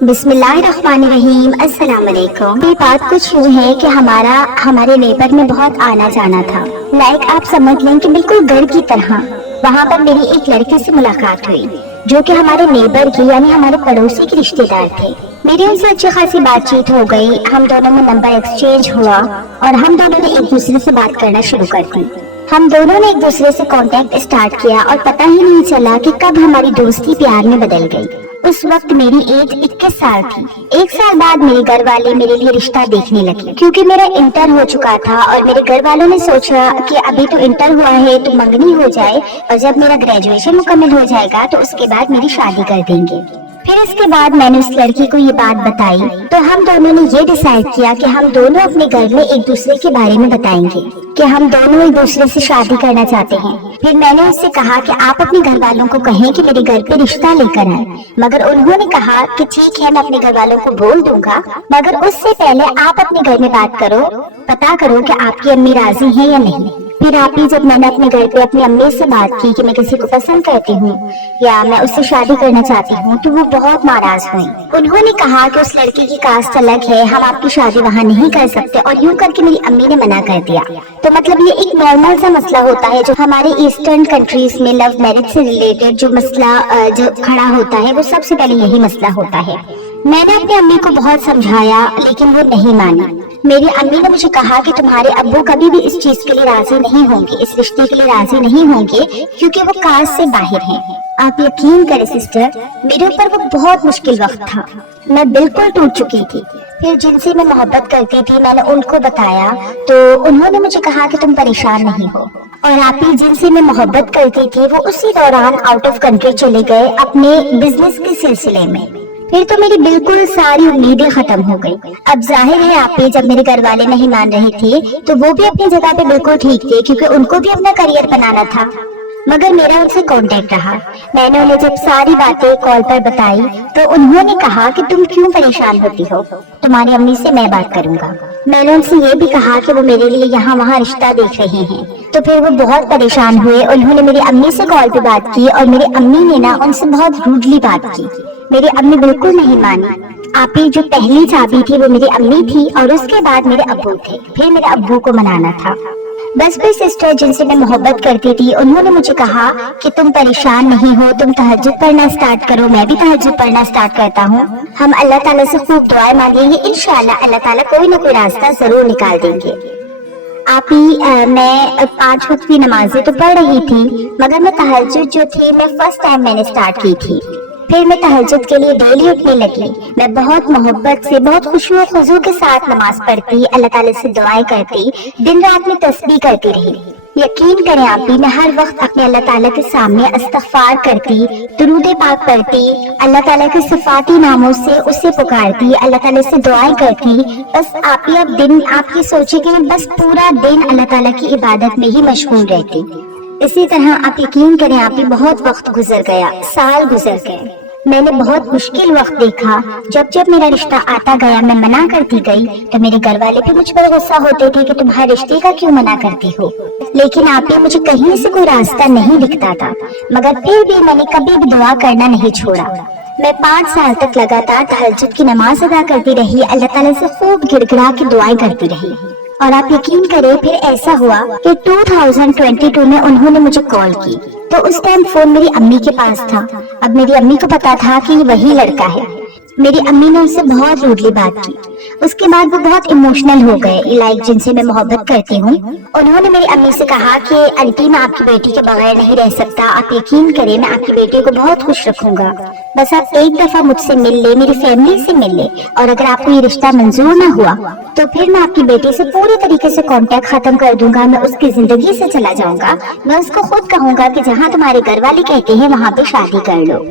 بسم اللہ الرحمن الرحیم۔ السلام علیکم۔ یہ بات کچھ یوں ہے کہ ہمارے نیبر میں بہت آنا جانا تھا، آپ سمجھ لیں کہ بالکل گھر کی طرح۔ وہاں پر میری ایک لڑکی سے ملاقات ہوئی جو کہ ہمارے نیبر کی یعنی ہمارے پڑوسی کے رشتے دار تھے۔ میری ان سے اچھی خاصی بات چیت ہو گئی، ہم دونوں میں نمبر ایکسچینج ہوا اور ہم دونوں نے ایک دوسرے سے بات کرنا شروع کر دی۔ ہم دونوں نے ایک دوسرے سے کانٹیکٹ اسٹارٹ کیا اور پتہ ہی نہیں چلا کہ کب ہماری دوستی پیار میں بدل گئی۔ اس وقت میری ایج 21 سال تھی۔ ایک سال بعد میرے گھر والے میرے لیے رشتہ دیکھنے لگے، کیونکہ میرا انٹر ہو چکا تھا اور میرے گھر والوں نے سوچا کہ ابھی تو انٹر ہوا ہے تو منگنی ہو جائے، اور جب میرا گریجویشن مکمل ہو جائے گا تو اس کے بعد میری شادی کر دیں گے۔ پھر اس کے بعد میں نے اس لڑکی کو یہ بات بتائی تو ہم دونوں نے یہ ڈیسائیڈ کیا کہ ہم دونوں اپنے گھر میں ایک دوسرے کے بارے میں بتائیں گے کہ ہم دونوں ایک دوسرے سے شادی کرنا چاہتے ہیں۔ پھر میں نے اس سے کہا کہ آپ اپنے گھر والوں کو کہیں کہ میرے گھر پہ رشتہ لے کر آئیں، مگر انہوں نے کہا کہ ٹھیک ہے میں اپنے گھر والوں کو بول دوں گا، مگر اس سے پہلے آپ اپنے گھر میں بات کرو، پتا کرو کہ آپ کی امی راضی ہیں یا نہیں۔ پھر آپ ہی جب میں نے اپنے گھر پہ اپنی امی سے بات کی کہ میں کسی کو پسند کرتی ہوں یا میں اس سے شادی کرنا چاہتی ہوں تو وہ بہت ناراض ہوئی۔ انہوں نے کہا کہ اس لڑکی کی کاسٹ الگ ہے، ہم آپ کی شادی وہاں نہیں کر سکتے، اور یوں کر کے میری امی نے منع کر دیا۔ تو مطلب یہ ایک نارمل سا مسئلہ ہوتا ہے جو ہمارے ایسٹرن کنٹریز میں لو میرج سے ریلیٹڈ جو مسئلہ جو کھڑا ہوتا ہے وہ سب سے پہلے یہی مسئلہ ہوتا ہے۔ میں نے اپنی امی کو بہت سمجھایا لیکن وہ نہیں مانی۔ میری امی نے مجھے کہا کہ تمہارے ابو کبھی بھی اس چیز کے لیے راضی نہیں ہوں گے، اس رشتے کے لیے راضی نہیں ہوں گے کیونکہ وہ کاسٹ سے باہر ہیں۔ آپ یقین کریں سسٹر، میرے اوپر وہ بہت مشکل وقت تھا، میں بالکل ٹوٹ چکی تھی۔ پھر جن سے میں محبت کرتی تھی میں نے ان کو بتایا تو انہوں نے مجھے کہا کہ تم پریشان نہیں ہو، اور آپ ہی جن سے میں محبت کرتی تھی وہ اسی دوران آؤٹ آف کنٹری چلے گئے اپنے بزنس کے سلسلے میں۔ پھر تو میری بالکل ساری امیدیں ختم ہو گئی۔ اب ظاہر ہے آپ ہی جب میرے گھر والے نہیں مان رہے تھے تو وہ بھی اپنی جگہ پہ بالکل ٹھیک تھے کیونکہ ان کو بھی اپنا کریئر بنانا تھا، مگر میرا ان سے کانٹیکٹ رہا۔ میں نے انہیں جب ساری باتیں کال پر بتائی تو انہوں نے کہا کہ تم کیوں پریشان ہوتی ہو، تمہاری امی سے میں بات کروں گا۔ میں نے ان سے یہ بھی کہا کہ وہ میرے لیے یہاں وہاں رشتہ دیکھ رہے ہیں، تو پھر وہ بہت پریشان ہوئے۔ انہوں نے میری امی سے کال پہ بات کی اور میری امی نے نا ان سے بہت روڈلی بات کی۔ میری امی بالکل نہیں مانی۔ آپ ہی جو پہلی چابی تھی وہ میری امی تھی اور اس کے بعد میرے ابو تھے، پھر میرے ابو کو منانا تھا۔ بس پھر سسٹر جن سے میں محبت کرتی تھی انہوں نے مجھے کہا کہ تم پریشان نہیں ہو، تم تہجد پڑھنا اسٹارٹ کرو، میں بھی تہجد پڑھنا اسٹارٹ کرتا ہوں، ہم اللہ تعالیٰ سے خوب دعائیں مانگیں گے، انشاءاللہ اللہ تعالیٰ کوئی نہ کوئی راستہ ضرور نکال دیں گے۔ آپ ہی میں 5 وقت کی نمازیں تو پڑھ رہی تھی مگر میں تہجد جو تھی میں فرسٹ ٹائم میں نے اسٹارٹ کی تھی۔ پھر میں تہجد کے لیے ڈیلی اٹھنے لگی، میں بہت محبت سے بہت خشوع و خضوع کے ساتھ نماز پڑھتی، اللہ تعالیٰ سے دعائیں کرتی، دن رات میں تسبیح کرتی رہی۔ یقین کریں آپ بھی میں ہر وقت اپنے اللہ تعالیٰ کے سامنے استغفار کرتی، درود پاک پڑھتی، اللہ تعالیٰ کے صفاتی ناموں سے اسے پکارتی، اللہ تعالیٰ سے دعائیں کرتی۔ بس آپ ہی اب دن آپ کی سوچیں کہ بس پورا دن اللہ تعالیٰ کی عبادت میں ہی مشغول رہتی۔ اسی طرح آپ یقین کریں آپ ہی بہت وقت گزر گیا، سال گزر گئے، میں نے بہت مشکل وقت دیکھا۔ جب میرا رشتہ آتا گیا میں منع کرتی گئی تو میرے گھر والے بھی مجھ پر غصہ ہوتے تھے کہ تم ہر رشتے کا کیوں منع کرتی ہو، لیکن آپ ہی مجھے کہیں سے کوئی راستہ نہیں دکھتا تھا، مگر پھر بھی میں نے کبھی بھی دعا کرنا نہیں چھوڑا۔ میں 5 سال تک لگاتار تہجد کی نماز ادا کرتی رہی، اللہ تعالیٰ سے خوب گڑ گڑا کے دعائیں کرتی رہی، اور آپ یقین کریں پھر ایسا ہوا کہ 2022 میں انہوں نے مجھے کال کی تو اس ٹائم فون میری امی کے پاس تھا۔ اب میری امی کو پتا تھا کہ یہ وہی لڑکا ہے۔ میری امی نے ان سے بہت روڈلی بات کی، اس کے بعد وہ بہت ایموشنل ہو گئے، جن سے میں محبت کرتی ہوں۔ انہوں نے میری امی سے کہا کہ انٹی میں آپ کی بیٹی کے بغیر نہیں رہ سکتا، آپ یقین کریں میں آپ کی بیٹی کو بہت خوش رکھوں گا، بس آپ ایک دفعہ مجھ سے مل لے، میری فیملی سے مل لے، اور اگر آپ کو یہ رشتہ منظور نہ ہوا تو پھر میں آپ کی بیٹی سے پوری طریقے سے کانٹیکٹ ختم کر دوں گا، میں اس کی زندگی سے چلا جاؤں گا، میں اس کو خود کہوں گا کہ جہاں تمہارے گھر والے کہتے ہیں وہاں پہ شادی کر لو۔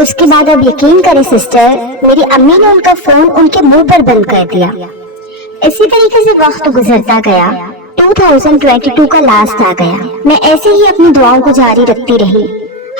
اس کے بعد اب یقین کریں سسٹر میری امی نے ان کا فون ان کے منہ پر بند کر دیا۔ اسی طریقے سے وقت گزرتا گیا، 2022 کا لاسٹ آ گیا، میں ایسے ہی اپنی دعاؤں کو جاری رکھتی رہی،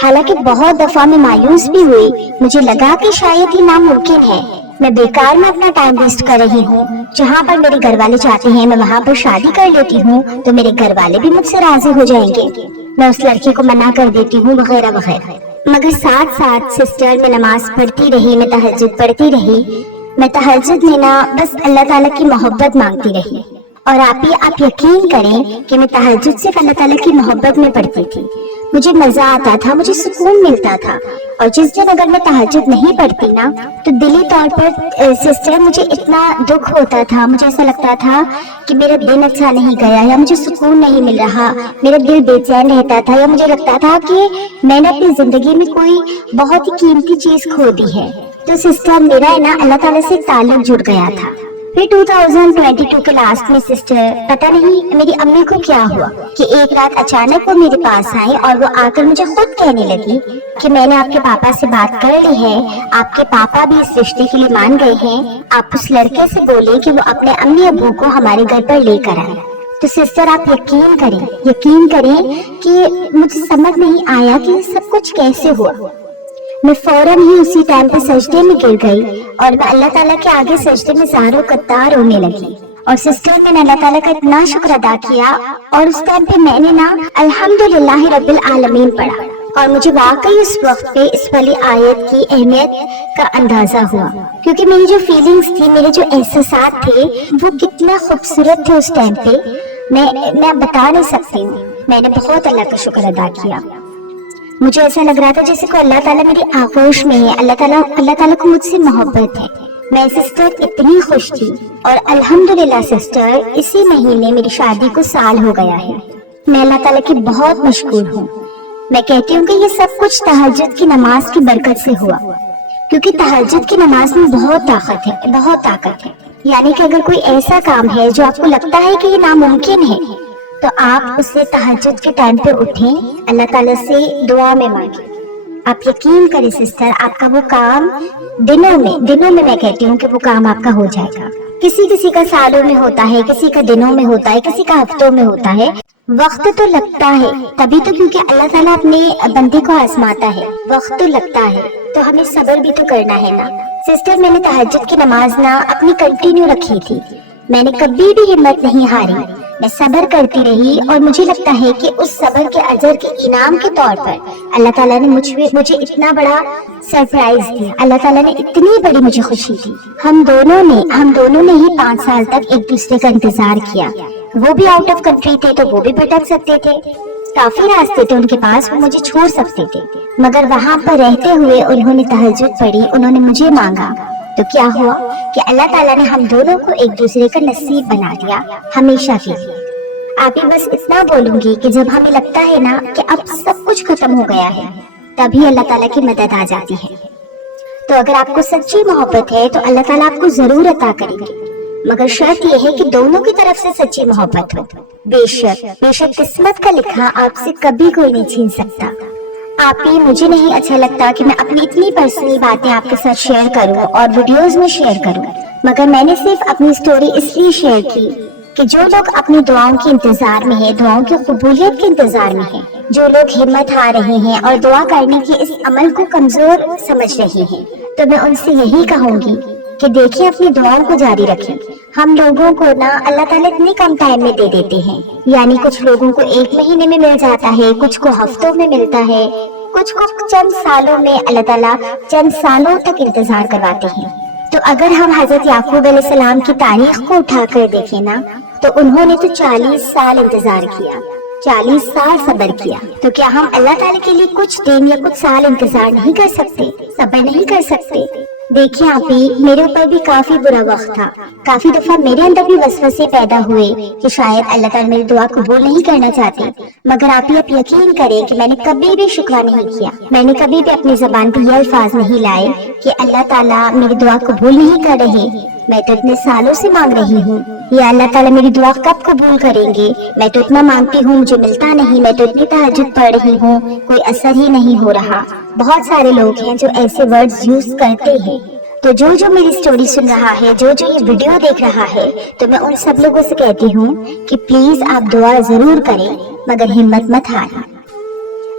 حالانکہ بہت دفعہ میں مایوس بھی ہوئی، مجھے لگا کہ شاید یہ ناممکن ہے، میں بیکار میں اپنا ٹائم ویسٹ کر رہی ہوں، جہاں پر میرے گھر والے چاہتے ہیں میں وہاں پر شادی کر لیتی ہوں تو میرے گھر والے بھی مجھ سے راضی ہو جائیں گے، میں اس لڑکی کو منع کر دیتی ہوں وغیرہ وغیرہ۔ मगर साथ साथ सिस्टर मैं नमाज पढ़ती रही, मैं तहज्जुद पढ़ती रही। मैं तहज्जुद में ना बस अल्लाह ताला की मोहब्बत मांगती रही। और आप यकीन करें कि मैं तहज्जुद सिर्फ अल्लाह ताला की मोहब्बत में पढ़ती थी। मुझे मजा आता था, मुझे सुकून मिलता था। और जिस दिन अगर मैं तहज्जुद नहीं पढ़ती ना तो दिली तौर पर सिस्टर मुझे इतना दुख होता था, मुझे ऐसा लगता था कि मेरा दिन अच्छा नहीं गया या मुझे सुकून नहीं मिल रहा, मेरा दिल बेचैन रहता था, या मुझे लगता था कि मैंने अपनी जिंदगी में कोई बहुत ही कीमती चीज खो दी है। तो सिस्टर मेरा है ना अल्लाह ताला से ताल्लुक जुड़ गया था। फिर 2022 के लास्ट में सिस्टर पता नहीं मेरी अम्मी को क्या हुआ कि एक रात अचानक वो मेरे पास आई और वो आकर मुझे खुद कहने लगी कि मैंने आपके पापा से बात कर ली है, आपके पापा भी इस रिश्ते के लिए मान गए हैं, आप उस लड़के से बोले कि वो अपने अम्मी अब्बू को हमारे घर पर लेकर आए। तो सिस्टर आप यकीन करें कि मुझे समझ नहीं आया कि सब कुछ कैसे हुआ। मैं फौरन ही उसी टाइम पे सजदे में गिर गई और मैं अल्लाह ताला के आगे सजदे में ज़ारो कत्तार रोने लगी। और सिस्टर मैंने अल्लाह ताला का इतना शुक्र अदा किया और उस टाइम पे मैंने ना अल्हम्दुलिल्लाह रब्बिल आलमीन पढ़ा और मुझे वाकई उस वक्त पे इस वाली आयत की अहमियत का अंदाजा हुआ, क्योंकि मेरी जो फीलिंग्स थी, मेरे जो एहसासात थे वो कितना खूबसूरत थे उस टाइम पे, मैं बता नहीं सकती हूँ। मैंने बहुत अल्लाह का शुक्र अदा किया। मुझे ऐसा लग रहा था जैसे को अल्लाह ताला मेरी आगोश में है, अल्लाह ताला को मुझसे मोहब्बत है। मैं सिस्टर इतनी खुश थी और अल्हम्दुलिल्लाह सिस्टर इसी महीने मेरी शादी को साल हो गया है। मैं अल्लाह ताला की बहुत मशकूर हूँ। मैं कहती हूँ कि ये सब कुछ तहज्जुद की नमाज की बरकत से हुआ, क्योंकि तहज्जुद की नमाज में बहुत ताकत है। यानी कि अगर कोई ऐसा काम है जो आपको लगता है कि ये नामुमकिन है तो आप उससे तहज्जुद के टाइम पे उठें, अल्लाह ताला से दुआ में मांगे। आप यकीन करें सिस्टर, आपका वो काम दिनों में मैं कहती हूँ कि वो काम आपका हो जाएगा। किसी का सालों में होता है, किसी का दिनों में होता है, किसी का हफ्तों में होता है। वक्त तो लगता है, तभी तो क्योंकि अल्लाह ताला अपने बंदे को आजमाता है। वक्त तो लगता है तो हमें सब्र भी तो करना है ना। सिस्टर मैंने तहज्जुद की नमाज ना अपनी कंटिन्यू रखी थी। मैंने कभी भी हिम्मत नहीं हारी, मैं सब्र करती रही और मुझे लगता है कि उस सब्र के अजर के इनाम के तौर पर अल्लाह ताला ने मुझे इतना बड़ा सरप्राइज दिया। अल्लाह ताला ने इतनी बड़ी मुझे खुशी दी। हम दोनों ने ही 5 साल तक एक दूसरे का इंतजार किया। वो भी आउट ऑफ कंट्री थे तो वो भी भटक सकते थे, काफी रास्ते थे उनके पास, वो मुझे छोड़ सकते थे, मगर वहाँ पर रहते हुए उन्होंने तहज्जुद पढ़ी, उन्होंने मुझे मांगा। तो क्या हुआ कि अल्लाह ताला ने हम दोनों को एक दूसरे का नसीब बना दिया हमेशा के लिए। आप ही बस इतना बोलूंगी कि जब हमें लगता है ना कि अब सब कुछ खत्म हो गया है, तभी अल्लाह ताला की मदद आ जाती है। तो अगर आपको सच्ची मोहब्बत है तो अल्लाह ताला आपको जरूर अता करेंगे, मगर शर्त यह है कि दोनों की तरफ से सच्ची मोहब्बत हो। बेशक किस्मत का लिखा आपसे कभी कोई नहीं छीन सकता। आप ही मुझे नहीं अच्छा लगता कि मैं अपनी इतनी पर्सनल बातें आपके साथ शेयर करूं और वीडियोस में शेयर करूं, मगर मैंने सिर्फ अपनी स्टोरी इसलिए शेयर की कि जो लोग अपनी दुआओं के इंतजार में हैं, दुआओं की कबूलियत के इंतजार में हैं, जो लोग हिम्मत हार रहे हैं और दुआ करने के इस अमल को कमजोर समझ रहे हैं, तो मैं उनसे यही कहूंगी कि देखिए अपनी दुआओं को जारी रखें। हम लोगों को ना अल्लाह ताला इतने कम टाइम में दे देते हैं, यानी कुछ लोगों को 1 महीने में मिल जाता है, कुछ को हफ्तों में मिलता है, कुछ को चंद सालों में अल्लाह ताला चंद सालों तक इंतजार करवाते हैं। तो अगर हम हजरत याकूब अलैहिस्सलाम की तारीख को उठाकर देखें ना तो उन्होंने तो 40 साल इंतजार किया, 40 साल सब्र किया। तो क्या हम अल्लाह ताला के लिए कुछ दिन या कुछ साल इंतजार नहीं कर सकते, सब्र नहीं कर सकते? देखिए आप ही, मेरे ऊपर भी काफी बुरा वक्त था। काफी दफा मेरे अंदर भी वसवसे पैदा हुए कि शायद अल्लाह ताला मेरी दुआ कबूल नहीं करना चाहते, मगर आप यकीन करें कि मैंने कभी भी शुक्र नहीं किया। मैंने कभी भी अपनी जुबान पर ये अल्फाज नहीं लाए कि अल्लाह ताला मेरी दुआ कबूल नहीं कर रहे, मैं तो इतने सालों से मांग रही हूँ, या अल्लाह ताला मेरी दुआ कब कबूल करेंगे, मैं तो इतना मांगती हूँ मुझे मिलता नहीं, मैं तो इतनी तहज्जुद पढ़ रही हूँ कोई असर ही नहीं हो रहा। बहुत सारे लोग हैं जो ऐसे वर्ड्स यूज करते हैं। तो जो मेरी स्टोरी सुन रहा है, जो ये वीडियो देख रहा है, तो मैं उन सब लोगों से कहती हूँ कि प्लीज आप दुआ जरूर करें, मगर हिम्मत मत हारें,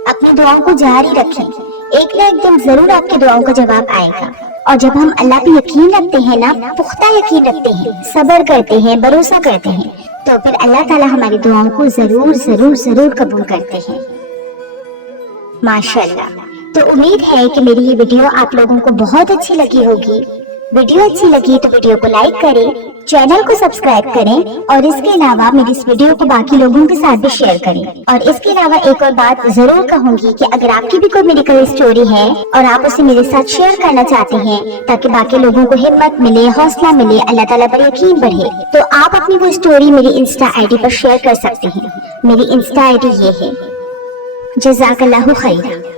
अपनी दुआओं को जारी रखें। एक ना एक दिन जरूर आपकी दुआओं का जवाब आएगा। और जब हम अल्लाह पे यकीन रखते हैं ना, पुख्ता यकीन रखते हैं, सब्र करते हैं, भरोसा करते हैं, तो फिर अल्लाह ताला हमारी दुआओं को जरूर कबूल करते हैं। माशाअल्लाह। तो उम्मीद है कि मेरी ये वीडियो आप लोगों को बहुत अच्छी लगी होगी। वीडियो अच्छी लगी तो वीडियो को लाइक करें, चैनल को सब्सक्राइब करें और इसके अलावा मेरी इस वीडियो को बाकी लोगों के साथ भी शेयर करें। और इसके अलावा एक और बात जरूर कहूंगी कि अगर आपकी भी कोई मेडिकल स्टोरी है और आप उसे मेरे साथ शेयर करना चाहते हैं ताकि बाकी लोगों को हिम्मत मिले, हौसला मिले, अल्लाह ताला पर यकीन बढ़े, तो आप अपनी वो स्टोरी मेरी इंस्टा आईडी पर शेयर कर सकते हैं। मेरी इंस्टा आईडी ये है। जज़ाकल्लाहु खैरा।